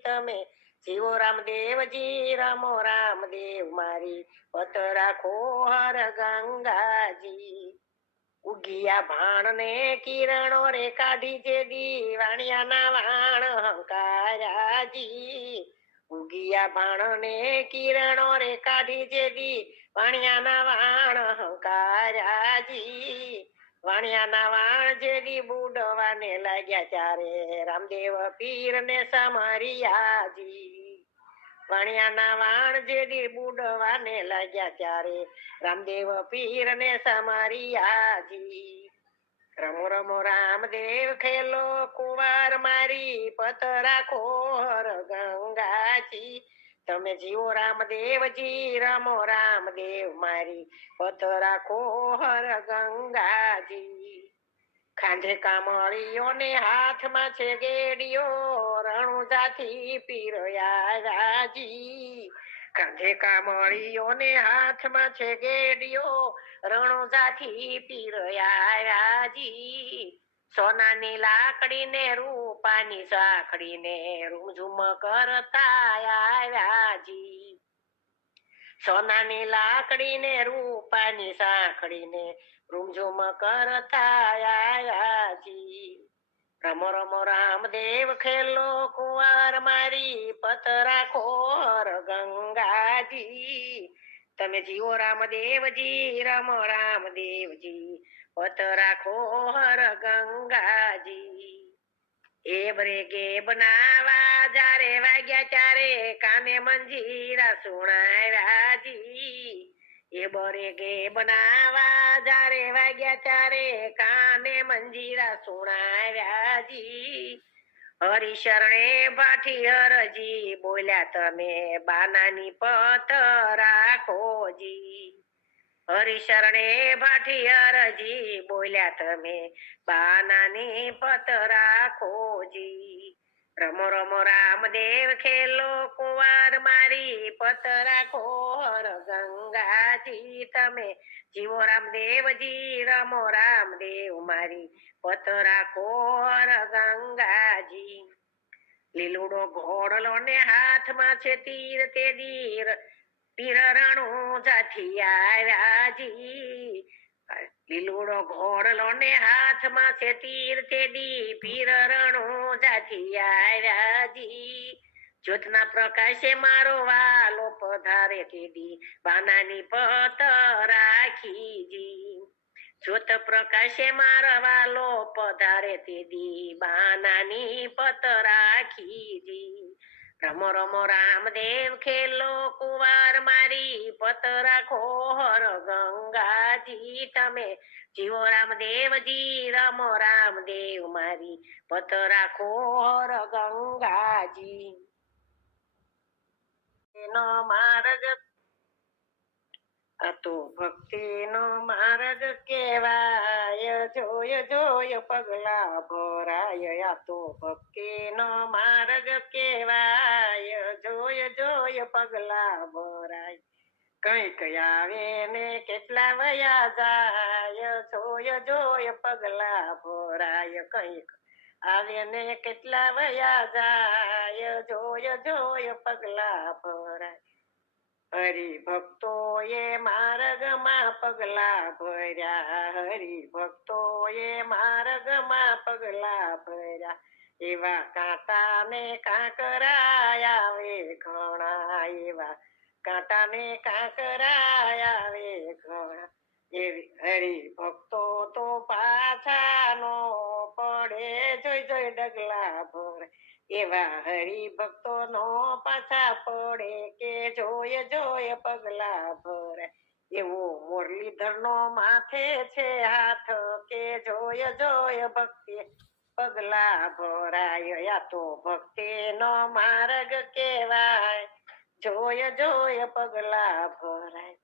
તમે જીવો રામદેવજી રમો રામદેવ મારી પત રાખો હર ગંગાજી ઉગિયા ભાણ ને કિરણો રે કાઢી છે દીવાણિયાના વાણ હંકારાજી ઉગિયા ભાણ ને કિરણો રે કાઢી છે દીવાણિયાના વાણ હંકારાજી વાણિયાના વાણ જેદી બુડવાને લાગ્યા ત્યારે રામદેવ પીર ને સમરિયાજી વાણિયાના વાણ જેદી બુડવાને લાગ્યા ત્યારે રામદેવ પીર ને સમરિયાજી રમો રમો રામદેવ ખેલો કુંવાર મારી પત રાખો હર ગંગાજી તમે જીવો રામદેવજી રમો રામદેવ મારી પત રાખો હર ગંગાજી ખાંધે કામળીઓ ને હાથમાં છે ગેડિયો રણુજાથી પીરયાજી કાંધે કામળીઓ ને હાથમાં છે ગેડિયો રણુજાથી પીરયાજી સોનાની લાકડી ને રૂપાની સાખડી ને રૂમઝુમ કરતા આવ્યાજી સોનાની લાકડી ને રૂપાની સાખડી ને રૂમઝુમ કરતા આવ્યાજી રમો રમો રામદેવ ખેલો કુંવાર મારી પત રાખો હર ગંગાજી તમે જીવો રામદેવજી રમો રામદેવજી પત રાખો હર ગંગાજી એ બ્રેગે બનાવા જારે વાગ્યા ત્યારે કાને મંજીરા સુણાવ્યાજી એ બરેગે બનાવા જારે વાગ્યા ત્યારે કાને મંજીરા સુણાવ્યાજી હરિશરણે ભાઠી હરજી બોલ્યા તમે બાનાની પત રાખોજી હરિશરણે ભાઠી હરજી બોલ્યા તમે બાનાની પત રાખોજી રમો રમો રામદેવ ખેલો કુંવાર મારી પત રાખો હર ગંગાજી તમે જીવો રામદેવજી રમો રામદેવ મારી પત રાખો હર ગંગાજી લીલુડો ઘોડલો ને હાથમાં છે તીર તે દીર પીર રણુજાથી આવ્યાજી લીલુડો ઘોડલો ને હાથમાં છે તીર તે દી પીર રણુજાથી આવ્યાજી જ્યોતના પ્રકાશે મારો વાલો પધારે તે દી બાનાની પત રાખીજી જ્યોત પ્રકાશે મારા વાલો પધારે તે દી બાનાની પત રાખીજી રમો રમો રામદેવ ખેલો કુંવાર મારી પત રાખો હર ગંગાજી તમે જીવો રામદેવજી રમો રામદેવ મારી પત રાખો હર ગંગાજી નો માર્ગ આ તો ભક્તિનો માર્ગ કેવાય જોય જોય પગલા ભરાય આ તો ભક્તિનો માર્ગ કેવાય જોય જોય પગલા ભરાય કઈક આવે ને કેટલા વયા જાય જોય જોય પગલા ભરાય કઈક આવે ને કેટલા વયા જાય જોય જોય પગલા ભરાય હરિભક્તો એ માર્ગમાં પગલા ભર્યા હરિભક્તો એ માર્ગમાં પગલા ભર્યા એવા કાંટા ને કાંકરા આવે ઘણા એવા કાંટા ને કાંકરા આવે ઘણા એવી હરિભક્તો તો પાછા નો પડે જોઈ જોઈ ડગલા ભરે એવા હરિભક્તો નો પાછા પડે કે જોય જોય પગલા ભરે એવો મુરલીધર નો માથે છે હાથ કે જોય જોય ભક્તિ પગલા ભરાય યા તો ભક્તિ નો માર્ગ કેવાય જોય જોય પગલા ભરાય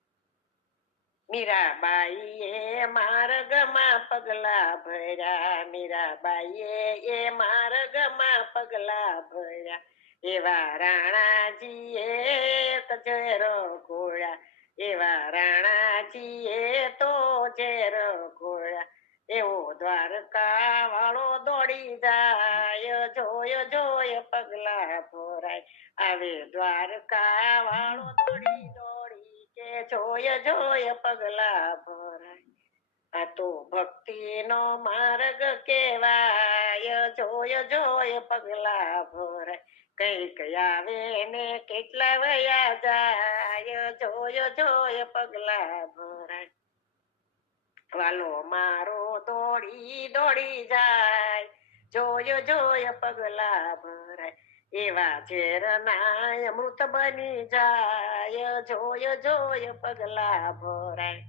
મીરાબાઈએ માર્ગમાં પગલા ભર્યા મીરાબાઈએ એ માર્ગમાં પગલા ભર્યા એવા રાણાજીએ ઝેર ઘોળ્યા એવા રાણાજીએ તો ઝેર ઘોળ્યા એવો દ્વારકા વાળો દોડી જાય જોય જોય જોય પગલા ભરાય. આવે દ્વારકા વાળો દોડી દોડી કે જોય જોય પગલા ભરાય. આ તો ભક્તિનો માર્ગ કેવાય જોય જોય પગલા ભરાય. કઈક આવે ને કેટલા વયા જાય જોય જોય પગલા ભરાય. વાલો મારો દોડી દોડી જાય જોય જોય પગલા ભરાય. એવા ઝેરના અમૃત બની જાય જોય જોય પગલા ભરાય.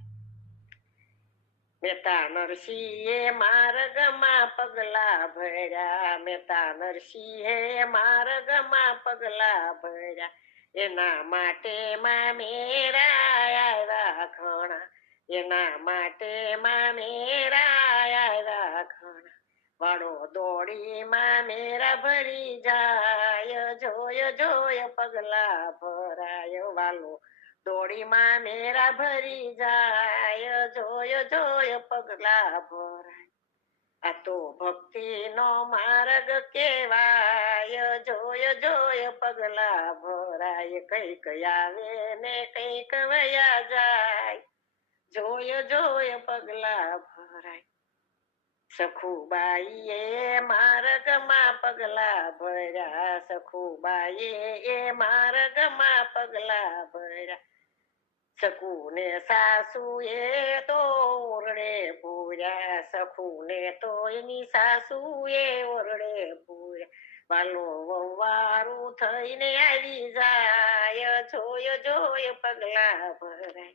મહેતા નરસિંહે માર્ગમાં પગલા ભર્યા. મહેતા નરસિંહે માર્ગમાં પગલા ભર્યા. એના માટે માં મેરા આવ્યા ઘણા. એના માટે માં મેરા આવ્યા ઘણા. વાળો દોડી માં મેરા ભરી જાય જોય જોય પગલા ભરાય. વાલો દોડીમાં મેરા ભરી જાય જોય જોય પગલા ભરાય. આ તો ભક્તિનો માર્ગ કેવાય જોય જોય પગલા ભરાય. કઈક આવે ને કઈક વયા જાય જોય જોય પગલા ભરાય. સખુબાઈએ માર્ગમાં પગલા ભર્યા. સખુબાઈએ માર્ગમાં પગલા ભર્યા. સખુને સાસુએ તો ઓરડે પૂર્યા. સખુને તો એની સાસુએ ઓરડે પૂર્યા. વાલો વવારું થઈને આવી જાય જોય જોય પગલા ભરાય.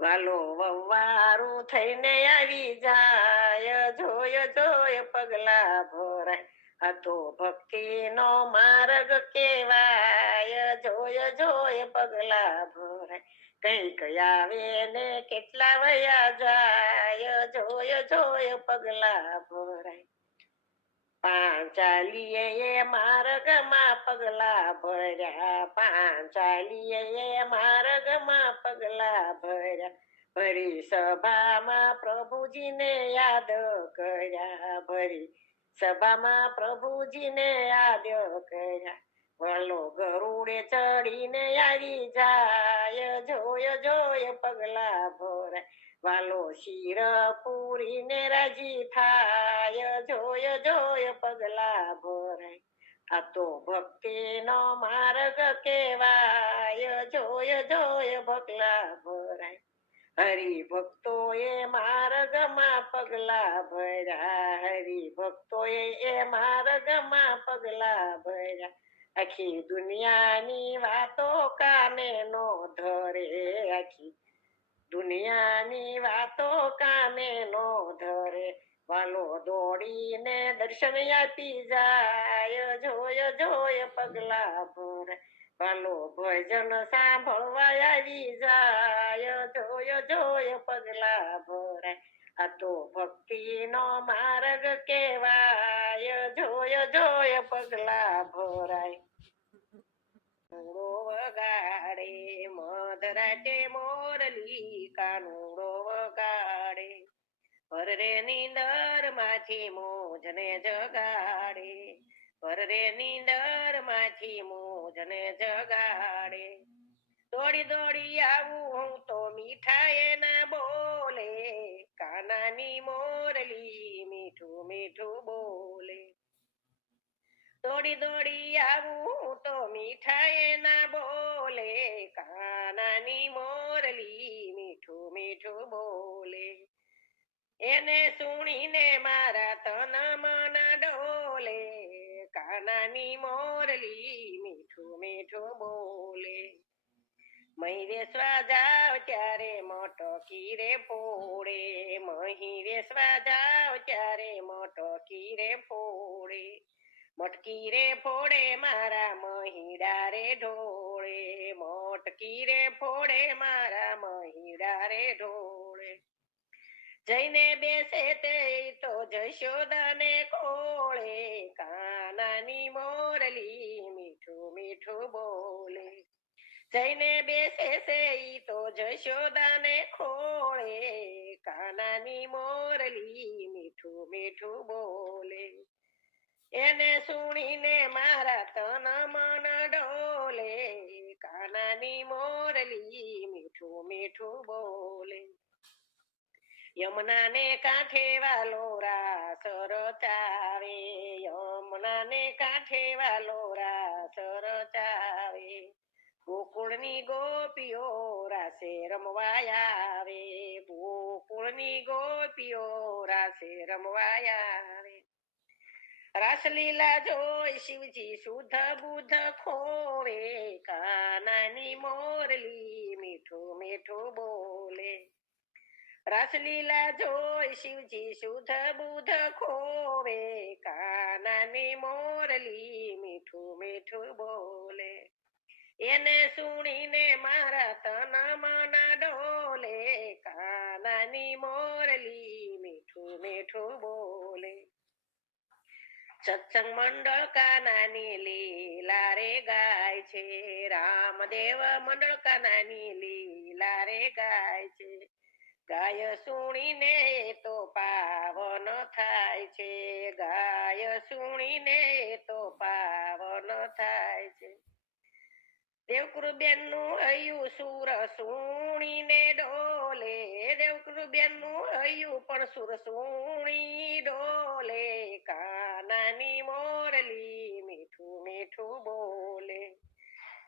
વાલો વવારું થઈને આવી જાય જોય જોય પગલા ભરાય. આ તો ભક્તિનો માર્ગ કેવાય જોય જોય પગલા ભરાય. કઈક આવે ને કેટલા વયા જાય જોય જોય પગલા ભરાય. પાંચાલીએ માર્ગમાં પગલા ભર્યા. પાંચાલીએ માર્ગમાં પગલા ભર્યા. ભરી સભામાં પ્રભુજીને યાદ કર્યા. ભરી સભામાં પ્રભુજીને યાદ કર્યા. વાલો ગરુડે ચડીને આવી જાય જોય જોય પગલા ભરાય. વાલો શિર પૂરીને રાજી થાય જોય જોય પગલા ભરાય. આ તો ભક્તિનો માર્ગ કેવાય જોય જોય પગલા ભરાય. હરિભક્તોએ માર્ગમાં પગલા ભર્યા. હરિભક્તોએ માર્ગમાં પગલા ભર્યા. આખી દુનિયાની વાતો કાને નો ધરે. આખી દુનિયાની વાતો કાને નો ધરે. વાલો દોડીને દર્શન આપી જાય જોય જોય પગલા ભરાય. વાલો ભજન સાંભળવા આવી જાય જોય જોય પગલા ભરાય. આ તો ભક્તિનો માર્ગ કેવાય જોય જોય પગલા ભરાય. વગાડે મધરાતે મોરલી કાનુડો વગાડે. પરરે નીંદર માંથી મોજને જગાડે. પરરે નીંદર માંથી મોજને જગાડે. દોડી દોડી આવું હું તો મીઠાઈ ના બોલે. કાનાની મોરલી મીઠું મીઠું બોલે. દોડી દોડી આવું તો મીઠાઈ ના બોલે. કાનાની મોરલી મીઠું મીઠું બોલે. એને સુણીને મારા તન મન ડોલે. કાનાની મોરલી મીઠું મીઠું બોલે. મહી વેસવા જાવ ત્યારે મોટકી રે ફોડે. મહી વેસવા જાવ ત્યારે મોટકી રે ફોડે. મટકી રે ફોડે મારા મહીડા રે ઢોળે. મોટકી રે ફોડે મારા મહીડા રે ઢોળે. જઈને બેસે તે તો જશોદાને કોળે. કાનાની મોરલી મીઠું મીઠું બોલે. જઈને બેસે છે તો જશોદાને ખોળે. કાનાની મોરલી મીઠું મીઠું બોલે. એને સુણીને મારા તન મન ડોલે, કાનાની મોરલી મીઠું મીઠું બોલે. યમુનાને કાંઠે વાલો રાસ રચાવે, યમુનાને કાંઠે વાલો રાસ રચાવે. ગોકુળની ગોપીઓ રાસે રમવા આવે, ગોકુળની ગોપીઓ રાસે રમવા આવે. રાસલીલા જોઈ શિવજી શુદ્ધ બુદ્ધ ખોવે, કાનાની મોરલી મીઠું મીઠું બોલે. રાસલીલા જોઈ શિવજી શુદ્ધ બુદ્ધ ખોવે, કાનાની મોરલી મીઠું મીઠું બોલે. એને સુણીને મારા તન મન ડોલે, કાનાની મોરલી મીઠું મીઠું બોલે. સત્સંગ મંડળ કાનાની લીલા રે ગાય છે, રામદેવ મંડળ કાનાની લીલા રે ગાય છે. ગાય સુણીને તો પાવન થાય છે, ગાય સુણીને તો પાવન થાય છે. દેવકૃબેન નું હૈયું સુર સુણીને ડોલે, દેવકૃબેન નું હૈયું પણ સુર સુણી ડોલે, કાનાની મોરલી મીઠું મીઠું બોલે.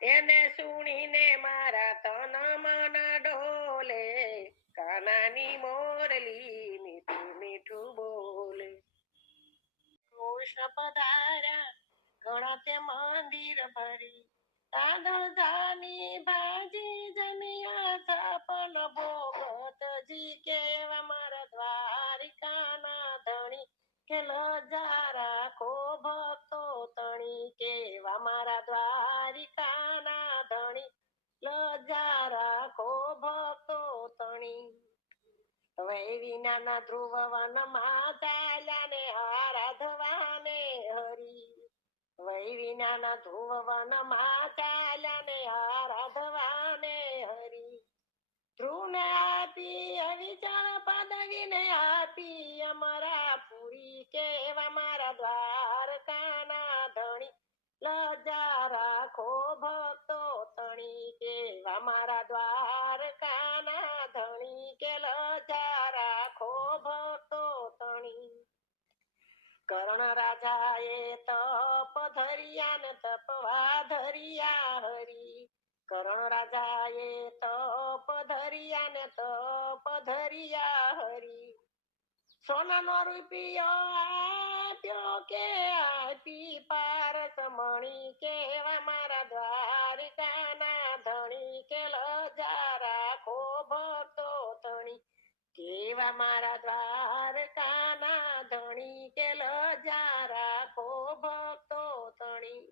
એને સુણીને મારા તન મન ડોલે, કાનાની મોરલી મીઠું મીઠું બોલે. કૃષ્ણ પધાર્યા ઘણા તે મંદિર ભરી, તાંદળ જાની ભાજી જનિયા છાપન ભોગતજી કેવા મારા દ્વારિકાના ધણી, કે લજા રાખો ભક્તો તણી, કેવા મારા દ્વારિકાના ધણી, લજા રાખો ભક્તો તણી. વૈ વિનાના ધ્રુવ વનમાં ચાલ્યા ને આરાધવાને હરી, વૈ વિનાના ધ્રુવ વનમાં ચાલ્યા ને આરાધવાને હરી. ધ્રુવને આપી અવિચળ પદવીને આપી અમરાપુરી, કેવા મારા દ્વારકાના ધણી, લજા રાખો ભક્તો તણી, કેવા મારા દ્વારકાના ધણી, કે લજા રાખો ભક્તો તણી. કર્ણ રાજાએ તપ ધર્યા ને તપવા ધર્યા હરી, કર્ણ રાજાએ તપ ધર્યા ને તપ ધર્યા હરી. સોનાનો રૂપિયો આપ્યો કે આપી પારસ મણી, કેવા મારા દ્વારિકાના ધણી, કે લજા રાખો ભક્તો તણી, કેવા મારા દ્વારકાના ધણી, કે લજા રાખો ભક્તો તણી.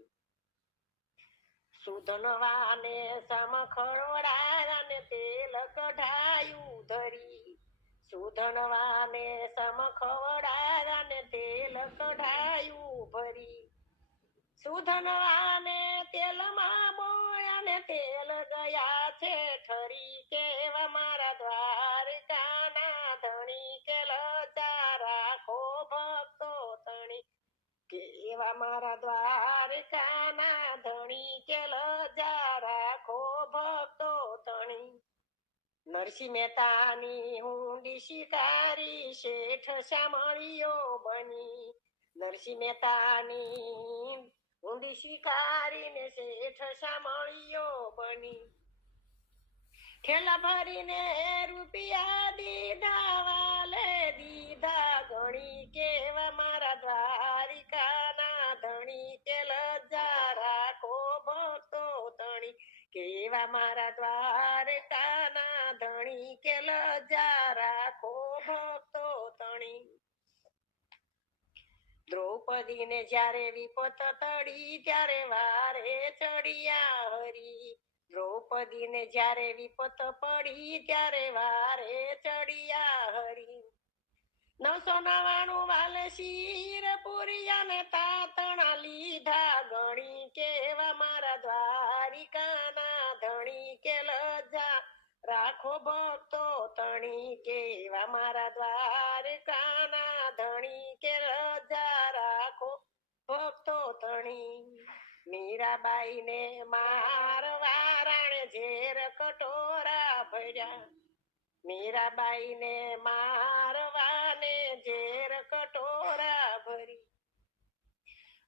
સુધનવાને સમખડોળાને તેલ કઢાયું ધરી, સુધનવાને સમખવડાને તેલ કઢાયું ભરી. સુધનવાને તેલમાં બોળ્યા ને તેલ ગયા છે ઠરી, કેવા મારા દ્વારકાના ધણી, કે લજા રાખો ભક્તો તણી, કેવા મારા દ્વારકાના ધણી, કે લજા રાખો ભક્તો તણી. નરસિંહ મહેતાની હુંડી શિકારી શેઠ શામળીઓ બની, નરસિંહ મહેતાની હુંડી શિકારીને શેઠ શામળીઓ બની. ઠેલા ભરીને રૂપિયા દીધા વાલે દીધા ગણી, કેવા મારા દ્વારિકાના ધણી, કે લજા રાખો ભક્તો તણી, કેવા મારા દ્વારકાના ધણી, કે લજા રાખો ભક્તો તણી. દ્રૌપદીને જ્યારે વિપત તળી ત્યારે વારે ચડિયા હરી, દ્રૌપદીને જ્યારે વિપત પડી ત્યારે વારે ચડિયા હરી. 999 વાલે શિર પુરિયા ને તાતણા લીધા ગણી, કેવા મારા દ્વારિકાના ધણી, કે લજા રાખો ભક્તો તણી, કેવા મારા દ્વારકાના ધણી, કે લજા રાખો મીરાબાઈ ને મારવા રાણે ઝેર કટોરા ભર્યા મીરાબાઈ ને મારવાને ઝેર કટોરા ભરી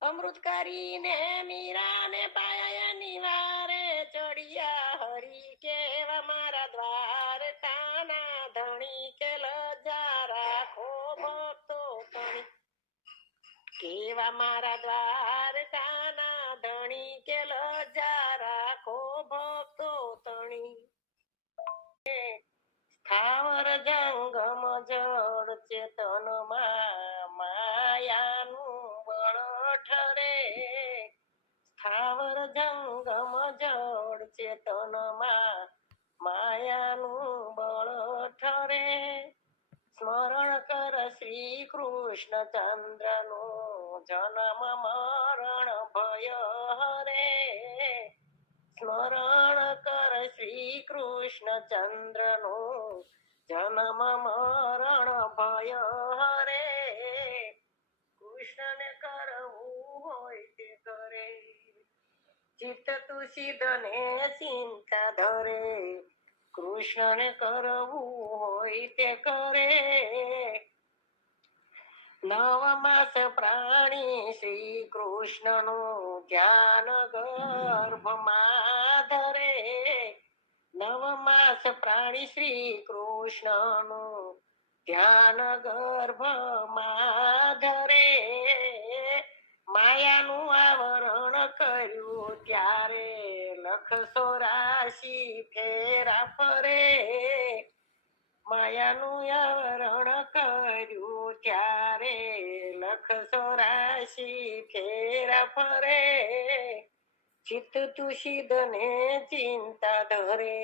અમૃત કરીને મીરાને પાયાની વારે ચડિયા હરી કેવા મારા દ્વારકાના ધણી કે લજા રાખો ભક્તો તણી કેવા મારા દ્વારકાના ધણી કે લજા રાખો ભક્તો તણી સ્થાવર જંગમ જળ ચેતનમાં માયાનું બળ ઠરે સ્થાવર જંગમ જળ ચેતનમાં માયાનું બળ ઠરે સ્મરણ કર શ્રી કૃષ્ણ ચંદ્રનું જન્મ મરણ ભય હરે સ્મરણ કર શ્રી કૃષ્ણ ચંદ્રનું જન્મ મરણ ભય હરે કૃષ્ણને કરવું હોય તે કરે ચિત્ત તું સિદ્ધ ને ચિંતા ધરે કૃષ્ણને કરવું હોય તે કરે નવ માસ પ્રાણી શ્રી કૃષ્ણનું ધ્યાન ગર્ભમાં ધરે નવ માસ પ્રાણી શ્રી કૃષ્ણનું ધ્યાન ગર્ભમાં ધરે માયાનું આવરણ કર્યું ત્યારે 184 ફેરા ફરે માયાનું આવરણ કર્યું ત્યારે 184 ફેરા ફરે ચિત્ત તું સિદ્ધ ને ચિંતા ધરે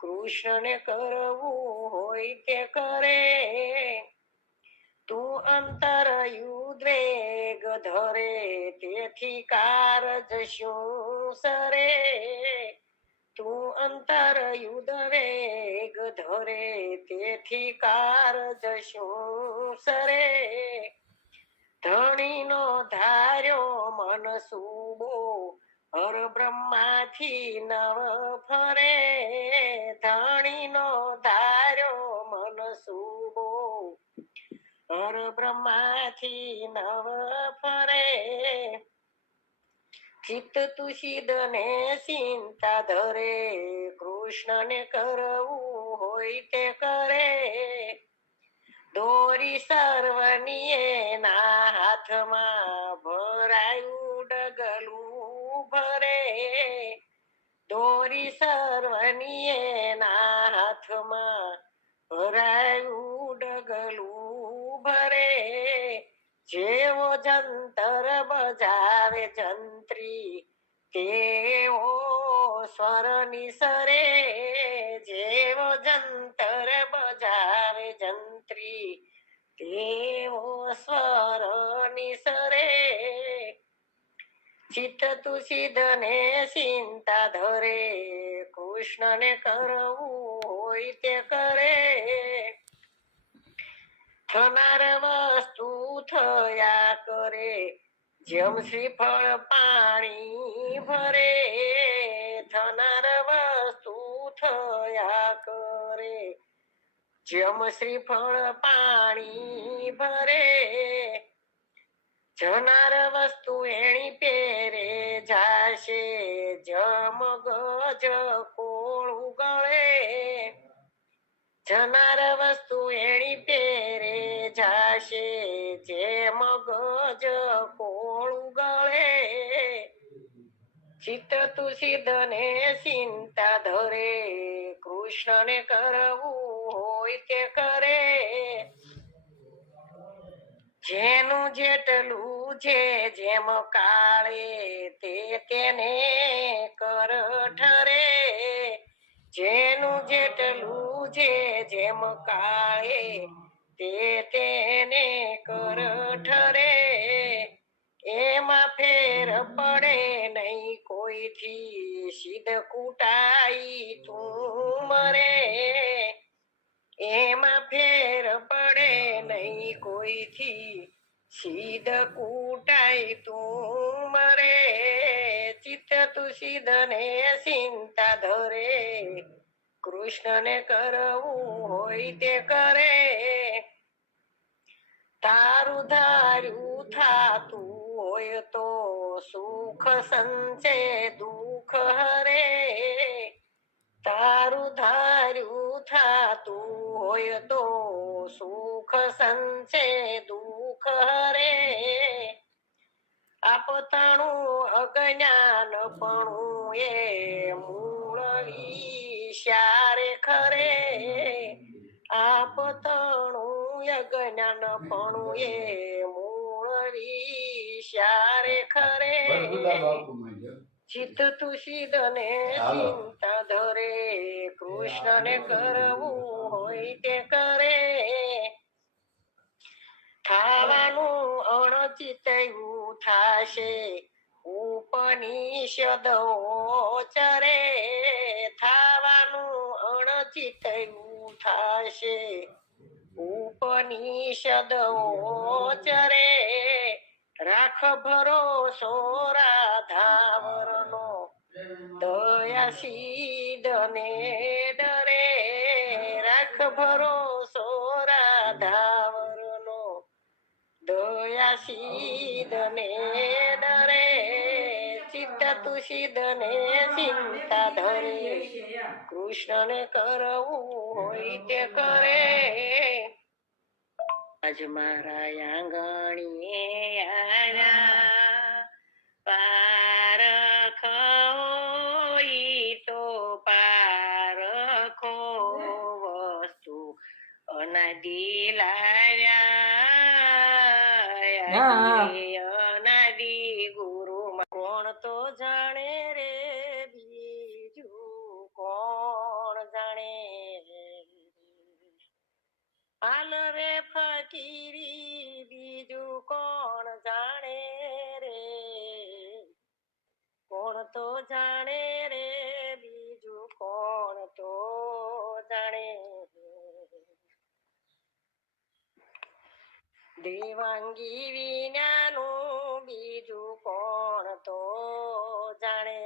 કૃષ્ણને કરવું હોય તે કરે તું અંતર યુદ્વેગ ધરે તેથી કારજ શું સરે તું અંતર યુદ્ધ વેગ ધરે તેથી કારજ શું સરે ધણીનો ધાર્યો મન સુબો હર બ્રહ્માથી નવ ફરે ધણીનો ધાર્યો મન સુબો હર બ્રહ્માથી નવ ફરે ચિત્ત તું સિદ્ધ ને ચિંતા ધરે કૃષ્ણને કરવું હોય તે કરે દોરી સર્વની એના હાથમાં ભરાયું ડગલું ભરે દોરી સર્વની એના હાથમાં ભરાયું ડગલું ભરે જેવો જંતર બજાવે જંત્રી તેવો સ્વર નિસરે જેવો જંતર બજાવે જંત્રી તેવો સ્વર નિસરે ચિત્ત તું સિદ્ધ ને ચિંતા ધરે કૃષ્ણને કરવું હોય તે કરે થનાર વસ્તુ થયા કરે જેમ શ્રીફળ પાણી ભરે થનાર વસ્તુ થયા કરે જેમ શ્રીફળ પાણી ભરે જનાર વસ્તુ એણી પેરે જાશે જમ ગજ કોળું ગળે જનાર વસ્તુ એણી પેરે જાશે જેમ ગજ કોળું ગળે ચિત્ત તું સિદ્ધ ને ચિંતા ધરે કૃષ્ણને કરવું હોય તે કરે જેનું જેટલું છે જેમ કાળે તે તેને કર ઠરે જેનું જેટલું છે જેમ કાળે તે તેને કર ઠરે એમાં ફેર પડે નહીં કોઈથી સિદ્ધ કૂટાઈ તું મરે એમાં ફેર પડે નહીં કોઈથી સિદ્ધ કૂટાઈ તું મરે ચિત્ત તુષિદને ચિંતા ધરે કૃષ્ણને કરવું હોય તે કરે તારું ધાર્યું થાતું હોય તો સુખ સંચે દુઃખ હરે તારું ધાર્યું થાતું હોય તો સુખ સંચે દુઃખ હરે આપતાણું અજ્ઞાનપણું એ મૂળ વિચારે ખરે આપતાણું અજ્ઞાનપણું એ મૂળ વિચારે ખરે ચિત્ત તુષિદને ચિંતા ધરે કૃષ્ણને કરવું હોય તે કરે થાવાનું અણચિતયું થાશે ઉપનિષદો ચરે થાવાનું અણચિતયું થાશે ઉપનિષદો ચરે રાખ ભરોસો રાધાવરનો દયા સીધને ડરે રાખ ભરોસો રાધાવરનો દયા સીધને ડરે ચિત્ત તુષિદને ચિંતા ધરે કૃષ્ણને કરવું હોય તે કરે આજ મારા આંગણીએ આયા પારખો ઈ તો પારખો વસ્તુ અનાદિ લાવ્યા અનાદિ ગુરુ કોણ તો જાણે રે બીજું કોણ જાણે હાલ રે ફકીરી બીજું કોણ જાણે રે કોણ તો જાણે રે બીજું કોણ તો જાણે દેવાંગી વિનાનું બીજું કોણ તો જાણે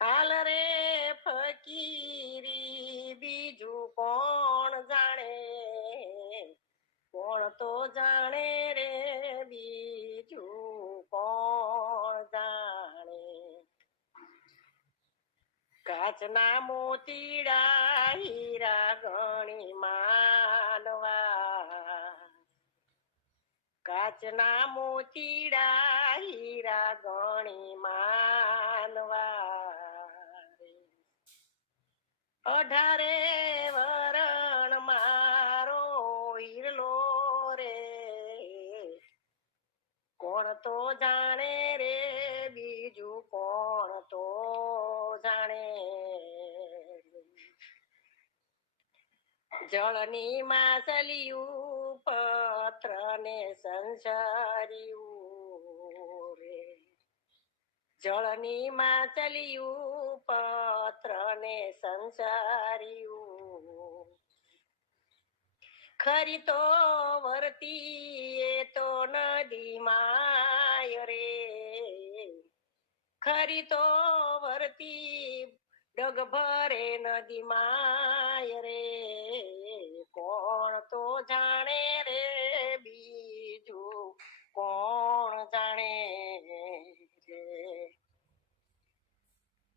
હાલ રે ફકીરી બીજું કોણ જાણે કોણ તો જાણે રે બીજું કોણ જાણે કાચના મોતીડા હીરા ગણી માનવા કાચના મોતીડા હીરા ગણી માનવા 18 વરણ મારો હીરલો રે કોણ તો જાણે રે બીજું કોણ તો જાણે જળની માછલીયું પત્ર ને સંસારિયું રે જળની માછલીયું પત્ર ને સંસારિયું ખરી તો વર્તી એ તો નદી માય રે ખરી તો વર્તી ડગ ભરે નદી માય રે કોણ તો જાણે રે બીજું કોણ જાણે રે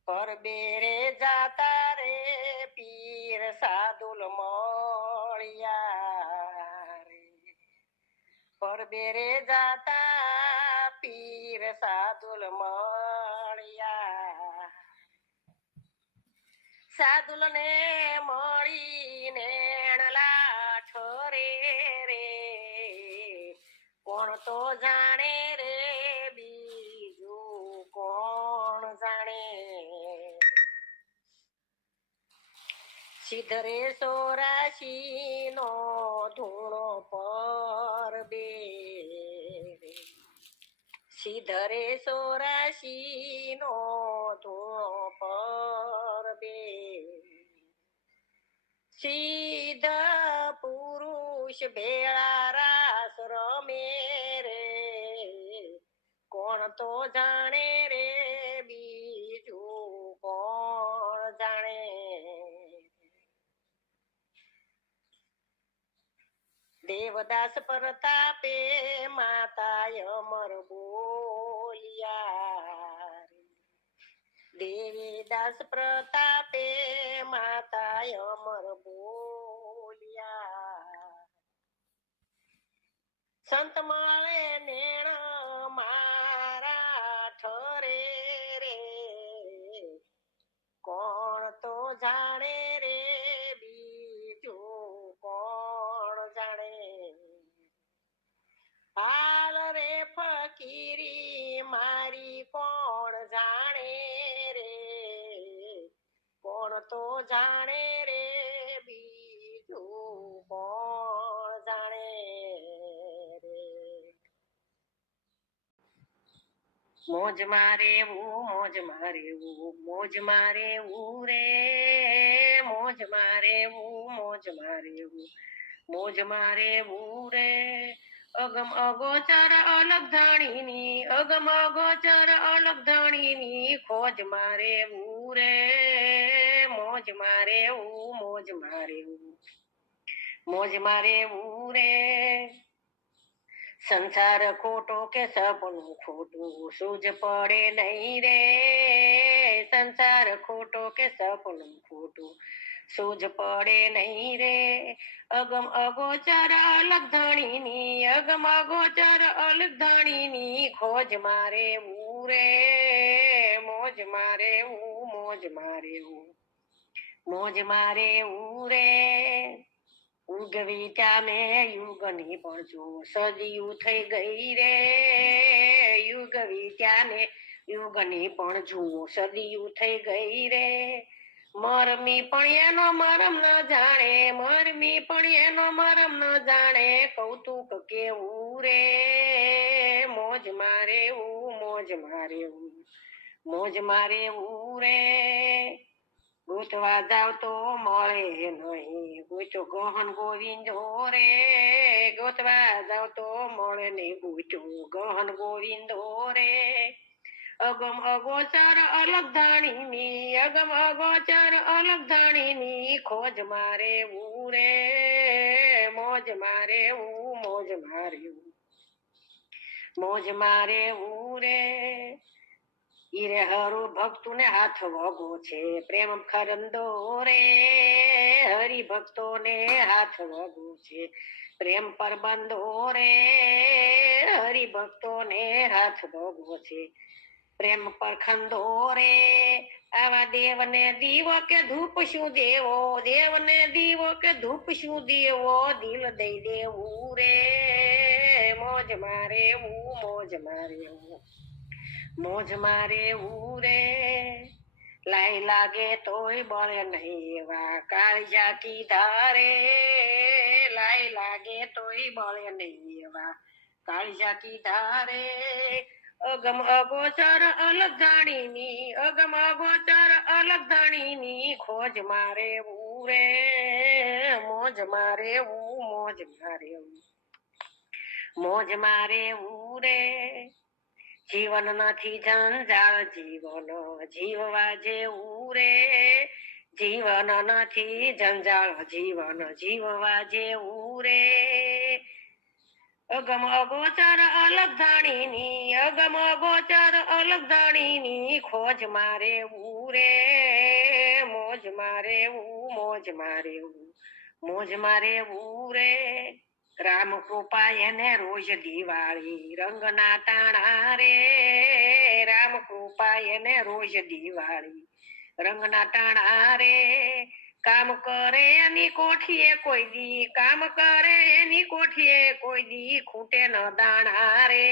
પરબેરે જાતા રે પીર સાદુલ મળ્યા રે પરબેરે જાતા પીર સાદુલ મળ્યા સાદુલ ને મળીને ઠરે રે કોણ તો જાણે રે બીજું કોણ જાણે સિદ્ધરે 84 નો ધૂણો પર બે સિદ્ધરે 84 નો ધૂણો પર બે સિદ્ધ પુરુષ ભેળા રાસ રમે રે કોણ તો જાણે રે બીજું કોણ જાણે. દેવદાસ પ્રતાપે માતા અમર બોલિયા. દેવીદાસ પ્રતાપે માતા અમર બોલિયા. સંત મળે નેણ મારા ઠરે રે કોણ તો જાણે રે બીજું કોણ જાણે. હાલ રે ફકીરી મારી કોણ જાણે રે કોણ તો જાણે રે બીજું કોણ જાણે રે. મોજ મારેવું મોજ મારેવું મોજ મારેવું રે મોજ મારેવું મોજ મારેવું મોજ મારેવું રે. અગમ અગોચર અલગ ધણીની અગમ અગોચર અલગ ધણીની ખોજ મારેવું રે મોજ મારેવું મોજ મારેવું મોજ મારેવું રે. સંસાર ખોટો કે સપનું ખોટું સૂજ પડે નહીં રે સંસાર ખોટો કે સપનું ખોટું સૂજ પડે નહીં રે. અગમ અગોચર અલગ ધણીની અગમ અગોચર અલગ ધણીની ખોજ મારેવું રે મોજ મારેવું મોજ મારેવું મોજ મારેવું રે. ઉગવી ચામે યુગની પણ જો સદિયું થઈ ગઈ રે યુગવી ચામે યુગની પણ જુઓ સદિયું થઈ ગઈ રે. મરમી પણ એનો મરમ ન જાણે મરમી પણ એનો મરમ ન જાણે કૌતુક કેવું રે મોજ મારેવું મોજ મારેવું મોજ મારેવું રે. ગોતવા જાવ તો મળે નહીં ગોતો ગહન ગોવિંદો રે ગોતવા જાવ તો મળે નહીં ગોતો ગહન ગોવિંદો રે. અગમ અગોચર અલગ ધાણીની અગમ અગોચર અલગ ધાણીની ખોજ મારેવું રે મોજ મારેવું મોજ મારેવું મોજ મારેવું રે. ઈરે હરુ ભક્તો ને હાથ વગો છે પ્રેમ ખરંદો રે હરિભક્તો ને હાથ વગો છે પ્રેમ પર બંધો રે હરિભક્તો ને હાથ વગો છે પ્રેમ પર ખંદો રે. આવા દેવને દીવો કે ધૂપ શું દેવો દેવને દીવો કે ધૂપ શું દેવો દિલ દઈ દેવું રે મોજ મારેવું મોજ મારેવું મોજ મારેવું રે. લાઈ લાગે તોય બળે નહીં એવા કાળજા કીધા રે લાઈ લાગે તોય બળે નહીં એવા કાળજા કીધા રે. અગમ અગોચર અલગ ધાણીની અગમ અગોચર અલગ ધાણીની ખોજ મારેવું રે મોજ મારેવું મોજ મારેવું મોજ મારેવું રે. જીવન નથી જંજાળ જીવન જીવવા જેવું રે જીવન નથી જંજાળ જીવન જીવવા જેવું રે. અગમ અગોચર અલગ ધાણીની અગમ અગોચર અલગ ધાણીની ખોજ મારેવું રે મોજ મારેવું મોજ મારેવું મોજ મારેવું રે. રામ કૃપા એને રોજ દિવાળી રંગના ટાણા રે રામ કૃપા એને રોજ દિવાળી રંગના ટાણા રે. કામ કરે એની કોઠીએ કોઈ દી કામ કરે એની કોઠીએ કોઈ દી ખૂટે ન દાણા રે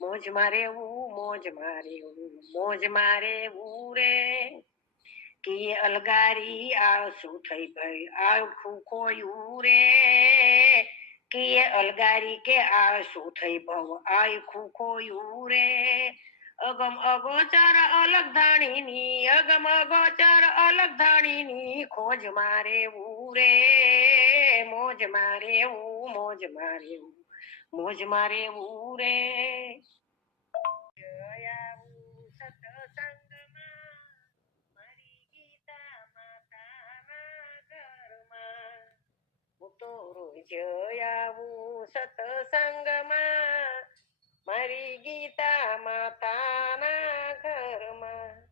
મોજ મારેવું મોજ મારેવું મોજ મારેવું રે. કે અલગારી આળસુ થઈ ગઈ આળખું ખોયું રે કે અલગારી કે આળસુ થઈ ભવ આળખું ખોયું રે. અગમ અગોચર અલગ ધાણીની અગમ અગોચર અલગ ધાણીની ખોજ મારેવું રે મોજ મારેવું મોજ મારેવું મોજ મારેવું રે. આવું સત્સંગમાં મારી ગીતા માતાના ઘરમાં હું તો રોજ આવું સત્સંગમાં મારી ગીતા માતાના ઘરમાં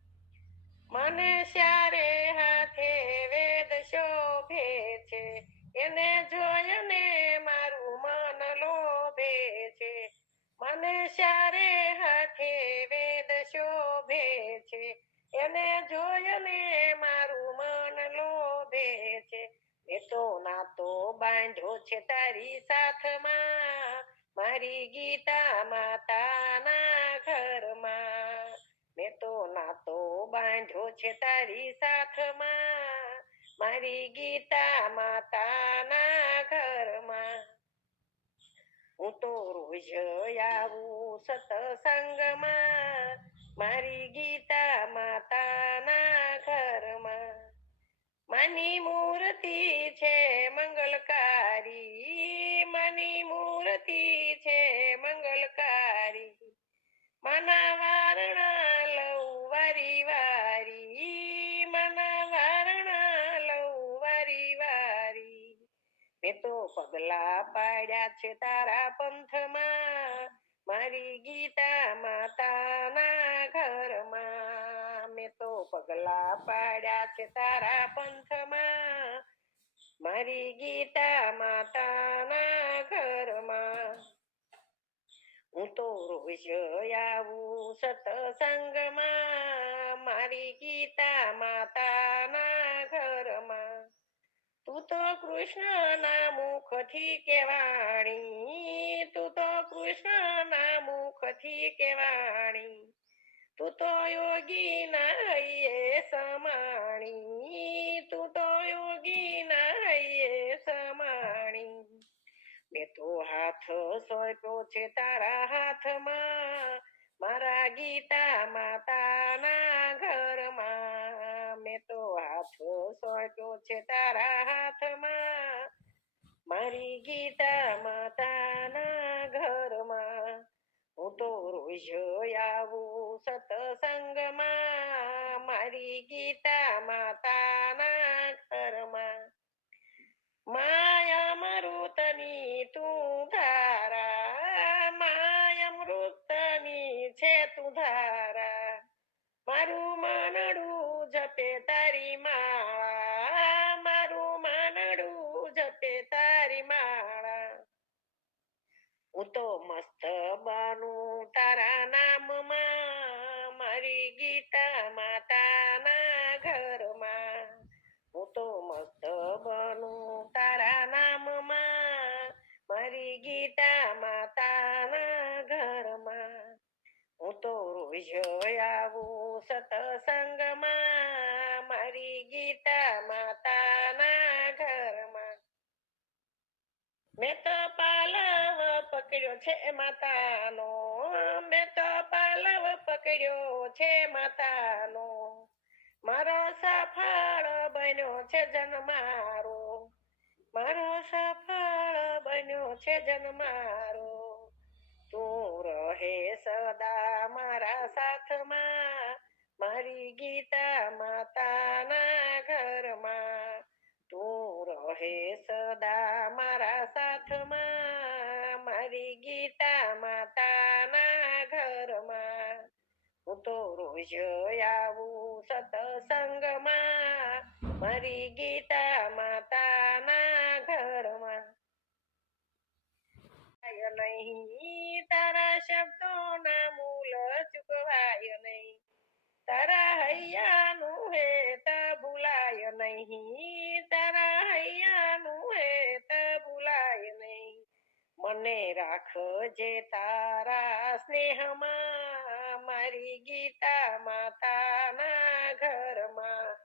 મને શ્યારે હાથે વેદ શોભે છે એને જોઈને મારું મન લોભે છે મને શ્યારે હાથે વેદ શોભે છે એને જોઈને મારું મન લોભે છે મેં તો નાતો બાંધ્યો છે તારી સાથમાં મારી ગીતા માતાના ઘરમાં મેં તો નાતો બાંધ્યો છે તારી સાથમાં મારી ગીતા માતાના ઘરમાં હું તો રોજ આવું સત્સંગમાં મારી ગીતા માતાના ઘરમાં માની મૂર્તિ છે મંગલકારી માની મૂર્તિ છે મંગલકારી મના વારણા લઉં વારી વારી મના વારણા લઉં વારી વારી મેં તો પગલા પાડ્યા છે તારા પંથમાં મારી ગીતા માતાના ઘરમાં મેં તો પગલા પાડ્યા છે તારા પંથમાં મારી ગીતા માતાના ઘરમાં હું તો રોજ આવું સત્સંગમાં મારી ગીતા માતાના ઘરમાં તું તો કૃષ્ણના મુખથી કહેવાણી તું તો કૃષ્ણના મુખથી કહેવાણી તું તો યોગીના હૈયે સમાણી તું તો યોગીના હૈયે સમાણી મેં તો હાથ સોંપ્યો છે તારા હાથમાં મારા ગીતા માતાના ઘરમાં મેં તો હાથ સોંપ્યો છે તારા હાથમાં મારી ગીતા માતાના ઘરમાં હું તો રોજ આવું સત્સંગમાં મારી ગીતા માતાના ઘરમાં માયા મૃતની તું ધારા માયા મૃતની છે તું ધારા મારું માનડું જપે તારી માળા મારું માનડું જપે તારી માળા હું તો મસ્ત બનું તારા નામમાં મારી ગીતા માતાના ઘરમાં હું તો મસ્ત બનું તારા નામમાં મારી ગીતા માતાના ઘરમાં હું તો રોજ આવું સત્સંગમાં મારી ગીતા માતાના ઘરમાં મેં તો પાલવ પકડ્યો છે માતાનો મેં તો પાલવ પકડ્યો છે માતાનો મારો સફળ બન્યો છે જન્મારો મારો સફળ બન્યો છે જન્મારો તું રહે સદા મારા સાથમાં મારી ગીતા માતાના ઘરમાં તું રહે સદા મારા સાથમાં મારી ગીતા માતાના ઘરમાં હું તો રોજ આવું સત્સંગમાં મારી ગીતા માતાના ઘરમાં નહીં તારા શબ્દોના મૂલ ચૂકવાય નહીં તારા હૈયાનું હેત ભૂલાય નહીં તારા હૈયાનું હેત ભૂલાય નહીં મને રાખજે તારા સ્નેહમાં મારી ગીતા માતાના ઘરમાં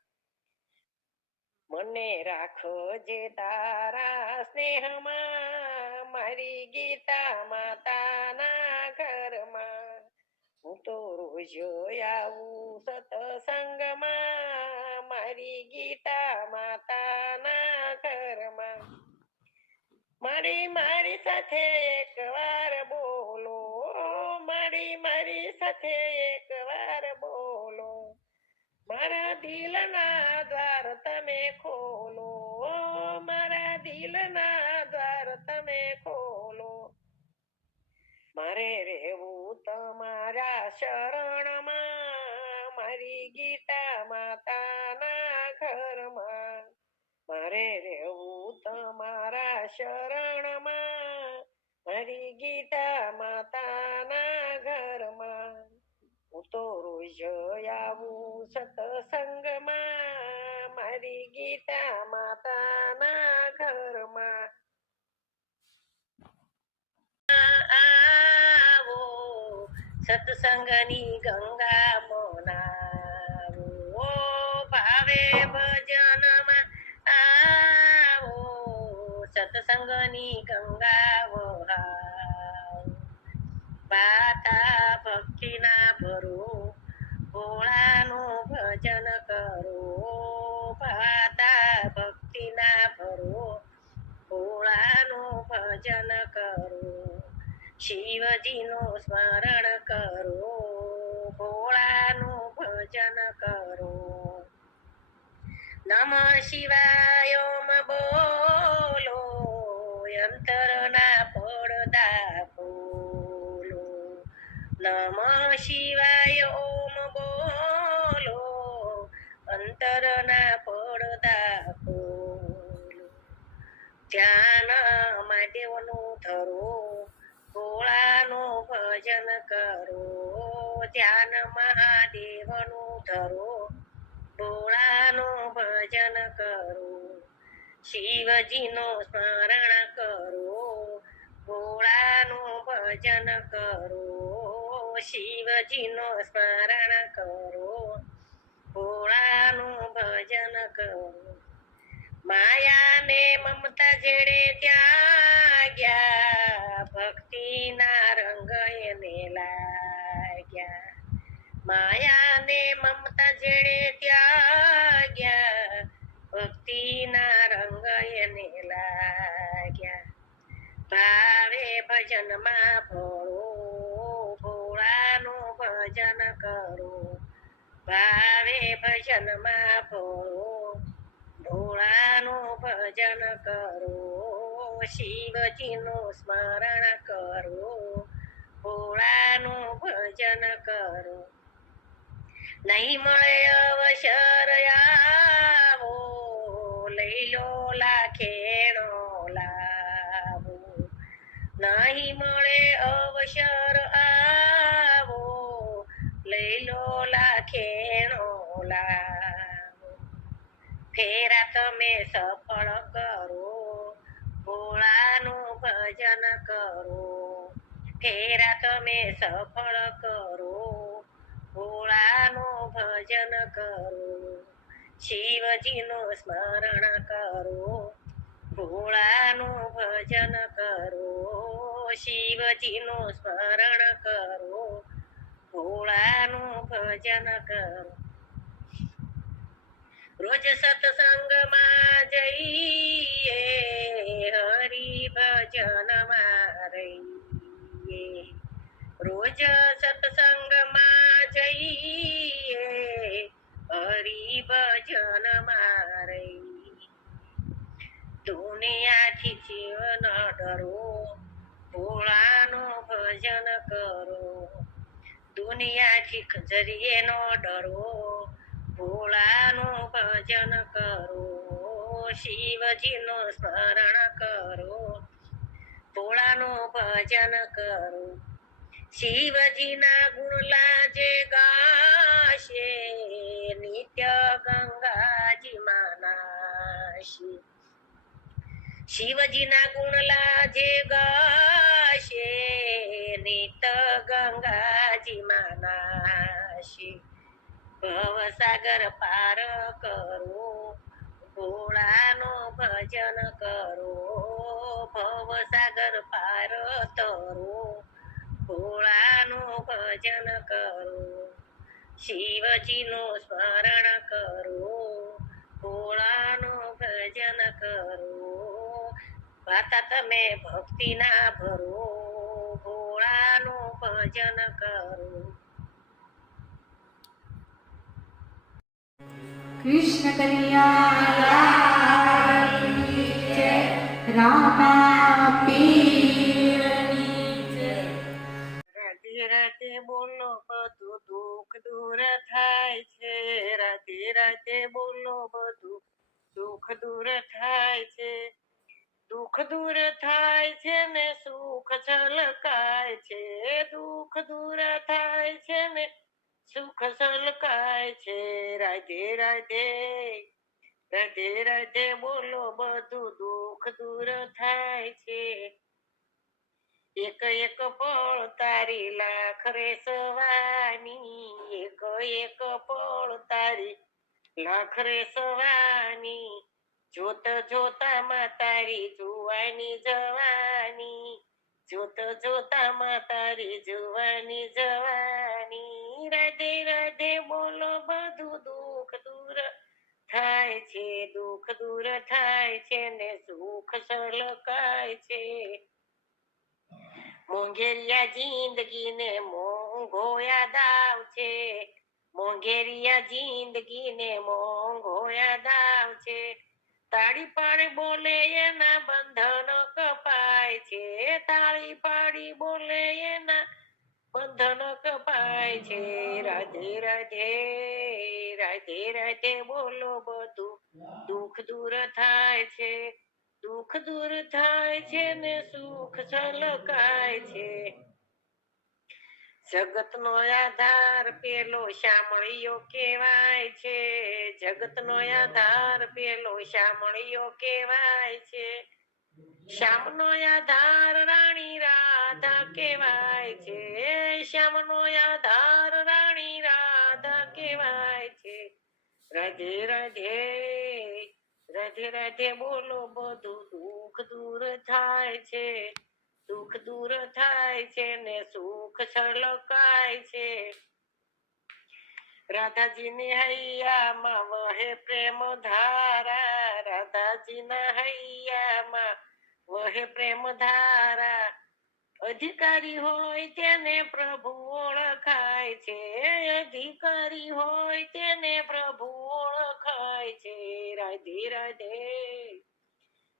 મને રાખજે તારા સ્નેહમાં મારી ગીતા માતાના ઘરમાં હું તો રોજ આવું સત્સંગમાં મારી ગીતા માતાના ઘરમાં મારી સાથે એક વાર બોલો મારી મારી સાથે એકવાર બોલો, મારા દિલના દ્વાર તમે ખોલો, મારા દિલના દ્વાર તમે ખોલો. મારે રહેવું તમારા શરણમાં, મારી ગીતા માતાના ઘરમાં. મારે રહેવું તમારા શરણમાં, મારી ગીતા માતાના ઘરમાં. હું તો રોજ આવું સત્સંગમાં, મારી ગીતા માતાના ઘરમાં. આવો સત્સંગની ગંગા મોનાવો, ભાવે ભજનમાં આવો સત્સંગની ગંગા વહાવો. બાતા ભક્તિના ભરો, ભોળાનું ભજન કરો, બાતા ભક્તિના ભરો, ભોળાનું ભજન કરો. શિવજીનું સ્મરણ કરો, ભોળાનું ભજન કરો. નમઃ શિવાય ઓમ બોલો, અંતરના પડદા ખોલો. નમઃ શિવાય ઓમ બોલો, અંતરના પડદા ખોલો. ધ્યાન મહાદેવનું ધરો, ભોળાનું ભજન કરો. ધ્યાન મહાદેવનું ધરો, ભોળાનું ભજન કરો. શિવજીનું સ્મરણ કરો, ભોળાનું ભજન કરો. શિવજીનું સ્મરણ કરો, ભોળાનું ભજન કરો. માયા ને મમતા જેણે ત્યાગ્યા, ભક્તિના રંગ એને લાગ્યા. માયા ને મમતા જેણે ત્યાગ્યા, ભક્તિના રંગ એને લાગ્યા. ભાવે ભજનમાં ભળો, ભોળાનું ભજન કરો. ભાવે ભજનમાં ભળો, ભોળાનું ભજન કરો. શિવજીનું સ્મરણ કરો, ભોળાનું ભજન કરો. નહીં મળે અવસર આવો, લઈ લો લાખેણો લાવો. નહીં મળે અવસર આવો, લઈ લો લાખેણો લાવો. ફેરા તમે સફળ કરો, ભોળાનું ભજન કરો. ફેરા તમે સફળ કરો, ભોળાનું ભજન કરો. શિવજીનું સ્મરણ કરો, ભોળાનું ભજન કરો. શિવજીનું સ્મરણ કરો, ભોળાનું ભજન કરો. રોજ સત્સંગમાં જઈએ, હરિ ભજનમાં રહીએ. રોજ સત્સંગમાં જઈએ, હરિ ભજનમાં રહીએ. દુનિયાથી જીવ ન ડરો, ભોળાનું ભજન કરો. દુનિયાથી જરીએ ન ડરો, ભોળાનું ભજન કરો. શિવજીનું સ્મરણ કરો, ભોળાનું ભજન કરો. શિવજીના ગુણ લાજે ગાશે, નિત્ય ગંગાજીમાં નાશે. શિવજીના ગુણ લાજે ગાશે, નિત્ય ગંગાજીમાં નાશે. ભવસાગર પાર કરો, ભોળાનું ભજન કરો. ભવસાગર પાર તરો, ભોળાનું ભજન કરો. શિવજીનું સ્મરણ કરો, ભોળાનું ભજન કરો. માતા તમે ભક્તિના ભરો, ભોળાનું ભજન કરો. કૃષ્ણ કનૈયા જય, રામા પીરની જય. રાધે રાધે બોલો બધું દુઃખ દૂર થાય છે. રાધે રાધે બોલો બધું દુઃખ દૂર થાય છે. દુઃખ દૂર થાય છે ને સુખ છલકાય છે. દુઃખ દૂર થાય છે ને સુખ છલકાય છે. રાધે રાધે રાધે રાધે બોલો બધું દુઃખ દૂર થાય છે. એક એક પળ તારી લાખ રે સવાની, એક એક પળ તારી લાખ રે સવાની, જોત જોતામાં તારી જુવાની જવાની, જોત જોતામાં તારી જુવાની જવાની. રાધે રાધે બોલો બધું દુઃખ દૂર થાય છે. દુઃખ દૂર થાય છે ને સુખ છલકાય છે. મોંઘેરિયા જિંદગીને મોંઘો યાદ આવશે. મોંઘેરિયા જિંદગીને મોંઘો યાદ આવશે. તાળી પાડી બોલે એના બંધન કપાય છે. તાળી પાડી બોલે એના બંધન કપાય છે. રાધે રાધે રાધે રાધે બોલો બધું દુઃખ દૂર થાય છે. દુઃખ દૂર થાય છે ને સુખ છલકાય છે. જગતનો આધાર પેલો શામળિયો કહેવાય છે. જગતનો આધાર પેલો શામળિયો કહેવાય છે. શ્યામનો આધાર રાણી રાધા કહેવાય છે. શ્યામનો આધાર રાણી રાધા કહેવાય છે. રાધે રાધે રાધે રાધે બોલો બધું દુઃખ દૂર થાય છે. દુઃખ દૂર થાય છે ને સુખ છલકાય છે. રાધાજીની હૈયામાં વહે પ્રેમ ધારા, રાધાજીના હૈયામાં વહે પ્રેમ ધારા. અધિકારી હોય તેને પ્રભુ ઓળખાય છે. અધિકારી હોય તેને પ્રભુ ઓળખાય છે. રાધે રાધે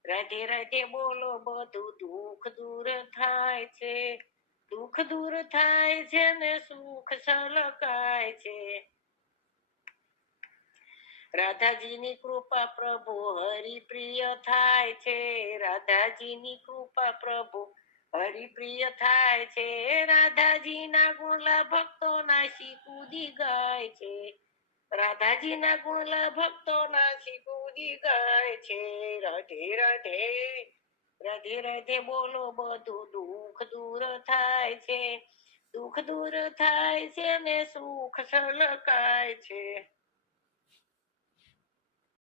રાધે રાધે બોલો બધું દુઃખ દૂર થાય છે. દુઃખ દૂર થાય છે ને સુખ છલકાય છે. રાધાજીની કૃપા પ્રભુ હરિપ્રિય થાય છે. રાધાજીની કૃપા પ્રભુ હરિપ્રિય થાય છે. રાધાજીના ગુણલા ભક્તો નાસી કૂદી ગાય છે. રાધાજીના ગુણલા ભક્તો નાસી કૂદી ગાય છે. રાધે રાધે રાધે રાધે બોલો બધું દુઃખ દૂર થાય છે. દુઃખ દૂર થાય છે ને સુખ છલકાય છે.